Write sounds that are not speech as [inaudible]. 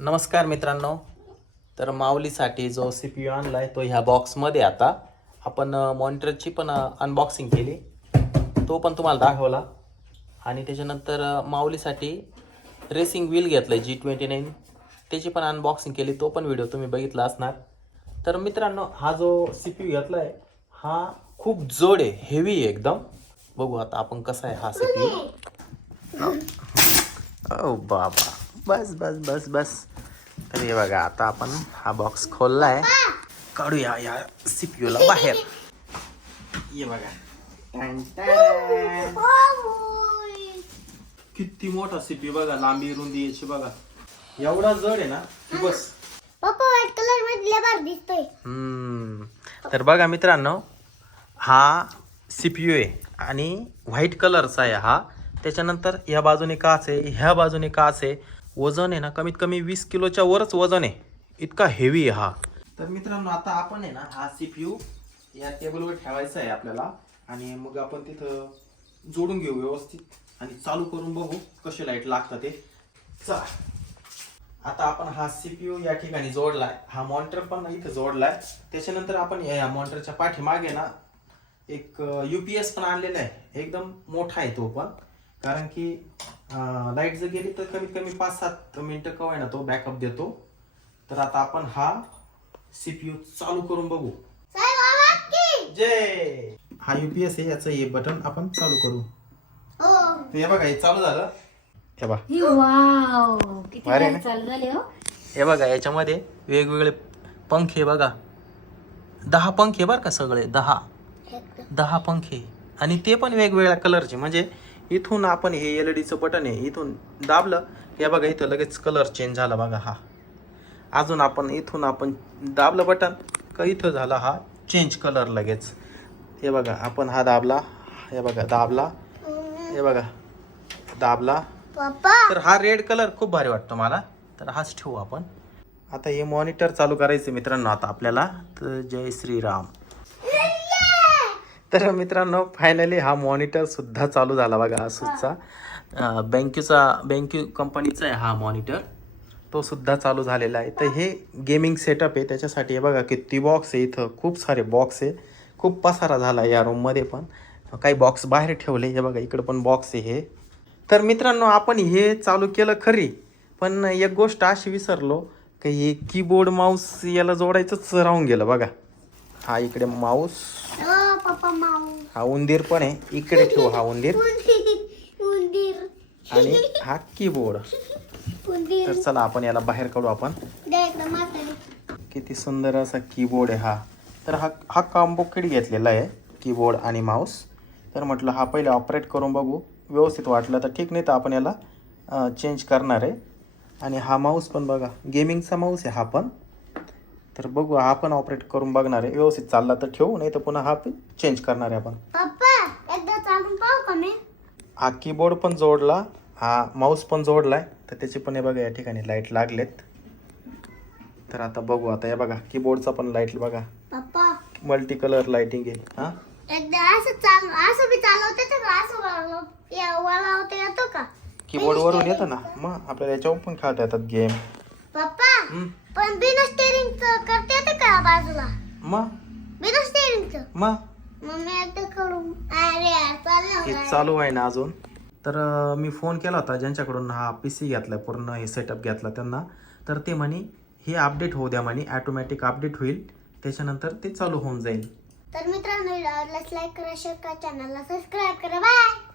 नमस्कार मित्रांनो. तर माऊलीसाठी जो सी पी यू आणला आहे तो ह्या बॉक्समध्ये आता. आपण मॉनिटरची पण अनबॉक्सिंग केली. तो पण तुम्हाला दाखवला. आणि त्याच्यानंतर माऊलीसाठी रेसिंग व्हील घेतलं जी ट्वेंटी नाईन त्याची पण अनबॉक्सिंग केली तो पण व्हिडिओ तुम्ही बघितला असणार. तर मित्रांनो हा जो सी पी यू घेतला आहे हा खूप जड आहे हेवी आहे एकदम. बघू आता आपण कसा आहे हा सी पी यू बाबा. बस बस बस बस. तर हे बघा आता आपण हा बॉक्स खोलला आहे काढूया या सीपीयूला बाहेर. ये बघा. किती मोठा सीपीयू बघा लांबी रुंदी याची बघा. एवढा जड आहे ना की बस. पप्पा व्हाईट कलरमध्ये बार दिसतोय. हम्म. तर बघा मित्रांनो हा सीपीयू आहे आणि व्हाईट कलरचा आहे हा. त्याच्यानंतर ह्या बाजूने काच आहे ह्या बाजूने काच आहे वजन आहे ना कमीत कमी वीस किलोच्या वरच वजन आहे. इतका हेवी आहे हा. तर मित्रांनो आता आपण आहे ना हा सीपीयू या टेबलवर ठेवायचा आहे आपल्याला. आणि मग आपण तिथं जोडून घेऊ व्यवस्थित. आणि चालू करून बघू कसे लाइट लागतं ते. चला. आता आपण हा सीपीयू या ठिकाणी जोडलाय. हा मॉनिटर पण इथं जोडलाय. त्याच्यानंतर आपण या मॉनिटरच्या पाठीमागे ना एक यू पी एस पण आणलेला आहे. एकदम मोठा आहे तो पण. कारण की लाइट जर गेली तर कमीत कमी पाच सात मिनिटं कवाय ना तो बॅकअप देतो. तर आता आपण हा सीपीयू चालू करून बघू. जय! हा युपीएस आहे याचं हे बटन आपण चालू करू. हो. तर हे बघा हे चालू झालं. हे बघा. वाव किती भारी आहे भारी चालू झाले हो. हे बघा याच्यामध्ये वेगवेगळे पंखे बघा. दहा पंखे बरं का सगळे दहा. दहा पंखे आणि ते पण वेगवेगळ्या कलरचे म्हणजे इथून आपण हे एल डीचं बटन आहे इथून दाबलं हे बघा इथं लगेच कलर चेंज झाला बघा हा. अजून आपण इथून आपण दाबलं बटन का इथं झाला हा चेंज कलर लगेच. हे बघा आपण हा दाबला हे बघा दाबला हे बघा दाबला. तर हा रेड कलर खूप भारी वाटतो मला. तर हाच ठेवू आपण. आता हे मॉनिटर चालू करायचं मित्रांनो आता आपल्याला. तर जय श्रीराम. तर मित्रांनो फायनली हा मॉनिटर सुद्धा चालू झाला बघा आसूसचा बँकेचा बँक्यू कंपनीचा आहे हा मॉनिटर तो सुद्धा चालू झालेला आहे. तर हे गेमिंग सेटअप आहे. त्याच्यासाठी हे बघा किती बॉक्स आहे इथं. खूप सारे बॉक्स आहे. खूप पसारा झाला या रूममध्ये पण. काही बॉक्स बाहेर ठेवले. हे बघा इकडं पण बॉक्स आहे हे. तर मित्रांनो आपण हे चालू केलं खरी. पण एक गोष्ट अशी विसरलो की हे कीबोर्ड माऊस याला जोडायचंच राहून गेलं बघा. हा इकडे माऊस पप्पा माऊ. हा उंदीर पण आहे. इकडे ठेवू हा उंदीर. [laughs] उंदीर. आणि हा कीबोर्ड. उंदीर. तर चला आपण याला बाहेर काढू आपण. द्या इकडं म्हातारी किती सुंदर असा कीबोर्ड आहे हा. तर हा हा कॉम्बो किट घेतलेला आहे कीबोर्ड आणि माऊस. तर म्हटलं हा पहिले ऑपरेट करून बघू. व्यवस्थित वाटलं तर ठीक नाही तर आपण याला चेंज करणार आहे. आणि हा माऊस पण बघा. गेमिंगचा माऊस आहे हा पण. तर बघू हा पण ऑपरेट करून बघणार आहे. व्यवस्थित चालला तर ठेवू नाही तर पुन्हा हा चेंज करणार आहे आपण. पप्पा एकदा चालून पाहू का मी? हा कीबोर्ड पण जोडला हा माऊस पण जोडलाय. तर त्याचे पण हे बघा या ठिकाणी लाइट लागलेत. तर आता बघू आता हे बघा कीबोर्डचा पण लाइट बघा. पप्पा. मल्टी कलर लाइटिंग आहे. हा? एकदा असं चाल असं बी चालवते तर का? असं वळव- या वळवता येतो का? कीबोर्ड वरून येतं ना? मग आपल्याला याच्यावर पण खेळता येतात गेम पप्पा पण बिना स्टेरिंग करता येतं का बाजूला? मग बिना स्टेरिंगचं मग मग मी एकदा करून अरे यार चाललं हे. चालू आहे ना अजून. तर अं, मी फोन केला होता ज्यांच्याकडून हा पी सी घेतला पूर्ण हे सेटअप घेतला त्यांना. तर ते म्हणे हे अपडेट होऊ द्या म्हणे ॲटोमॅटिक अपडेट होईल. त्याच्यानंतर ते चालू होऊन जाईल. तर मित्रांनो लाईक करा शेअर करा चॅनलला सबस्क्राईब करा. बाय